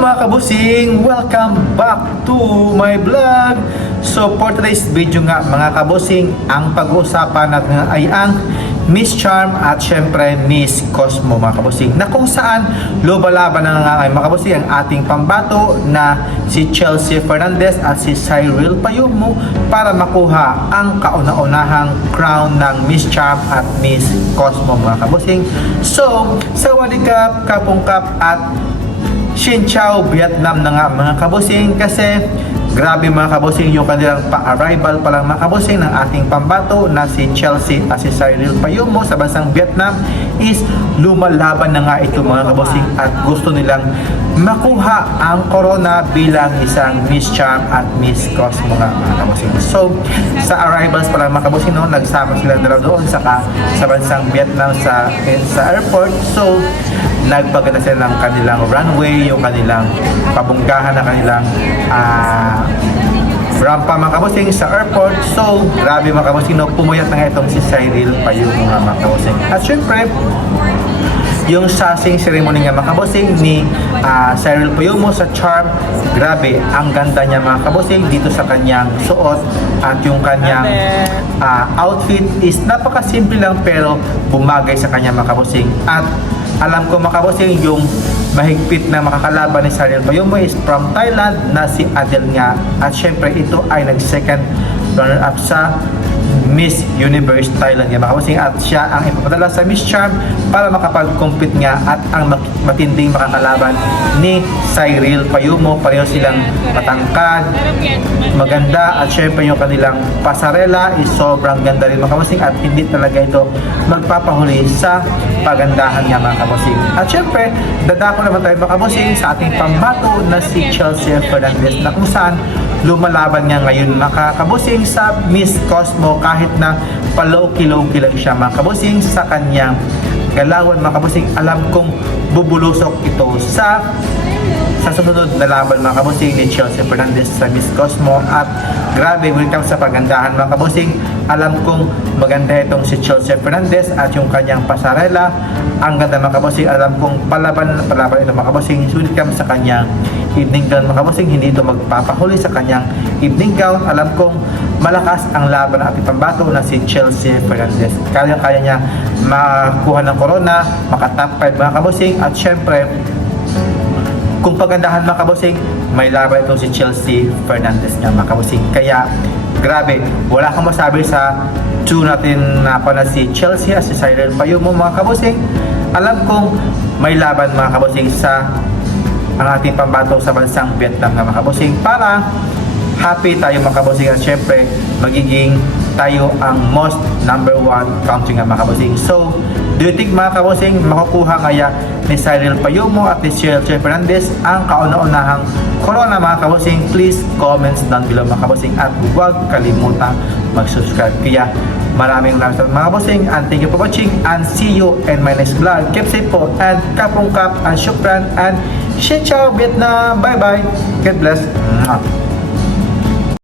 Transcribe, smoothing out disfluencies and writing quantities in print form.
mga kabusing! Welcome back to my vlog! So for today's video nga mga kabusing, ang pag-uusapan natin ay ang Miss Charm at syempre Miss Cosmo mga kabusing, na kung saan lubalaban na nga mga kabusing ang ating pambato na si Chelsea Fernandez at si Cyril Payumo para makuha ang kauna-unahang crown ng Miss Charm at Miss Cosmo mga kabusing. So sawadikap, kapungkap at Xin Chào Vietnam na nga mga kabusing, kasi grabe mga kabusing yung kanilang pa-arrival pa lang mga kabusing ng ating pambato na si Chelsea at si Cyril Payumo sa bansang Vietnam is lumalaban na nga ito mga kabusing at gusto nilang makuha ang corona bilang isang Miss Charm at Miss Cosmo nga mga kabusing. So sa arrivals pa lang mga kabusing, no, nagsama sila dalawa doon sa bansang Vietnam sa airport. So nagpaganda sila ng kanilang runway, yung kanilang pabunggahan na kanilang rampa mga kabusing sa airport. So grabe mga kabusing, no, pumuyat na nga itong si Cyril Payumo nga mga kabusing. At syempre yung sasing ceremony nga mga kabusing ni Cyril Payumo sa Charm, grabe ang ganda niya mga kabusing dito sa kanyang suot at yung kanyang outfit is napakasimple lang pero bumagay sa kanya mga kabusing. At alam ko mga kabusing, yung mahigpit na makakalaban ni Cyril Payumo is from Thailand na si Adele nga. At syempre ito ay nag-second runner-up sa Miss Universe Thailand nga mga kabusing, at siya ang ipapadala sa Miss Charm para makapag-compete nga at ang matinding makakalaban ni Cyril Payumo. Pareho silang matangkad, maganda, at syempre yung kanilang pasarela is sobrang ganda rin mga kabusing at hindi talaga ito magpapahuli sa pagandahan nga mga kabusing. At syempre dadako naman tayo mga kabusing sa ating pambato na si Chelsea Fernandez, na kung saan lumalaban nga ngayon mga kabusing sa Miss Cosmo, kahit na palow-kilow-kilow siya mga kabusing sa kanyang galawan mga kabusing. Alam kong bubulusok ito sa susunod na laban mga kabusing ni Chelsea Fernandez sa Miss Cosmo. At grabe, welcome sa pagandahan mga kabusing. Alam kong maganda itong si Chelsea Fernandez at yung kanyang pasarela, ang ganda mga kabusing. Alam kong palaban ito mga kabusing. Sulit kami sa kanyang evening gown mga kabusing, hindi ito magpapahuli sa kanyang evening gown. Alam kong malakas ang laban ng ating pambato na si Chelsea Fernandez. Kaya niya makuha ng corona, maka-top 5 mga kabusing. At syempre kung pagandahan mga kabusing, may laban itong si Chelsea Fernandez nga mga kabusing. Kaya grabe, wala kang masabi sa two natin na pala si Chelsea at si Cyril Payumo mga kabusing. Alam kong may laban mga kabusing sa ang ating pambato sa bansang Vietnam nga mga kabusing, para happy tayo mga kabusing at syempre magiging tayo ang most number 1 country nga mga kabusing. So do you think mga kabusing makukuha kaya ni Cyril Payumo at ni Chelsea Fernandez ang kauna-unahang corona mga kabusing? Please comments down below mga kabusing at huwag kalimutan mag-subscribe. Kaya maraming salamat mga kabusing, and thank you for watching, and see you in my next vlog. Keep safe po, and kapungkap, and syukran, and Xin Chào Vietnam. Bye bye. God bless.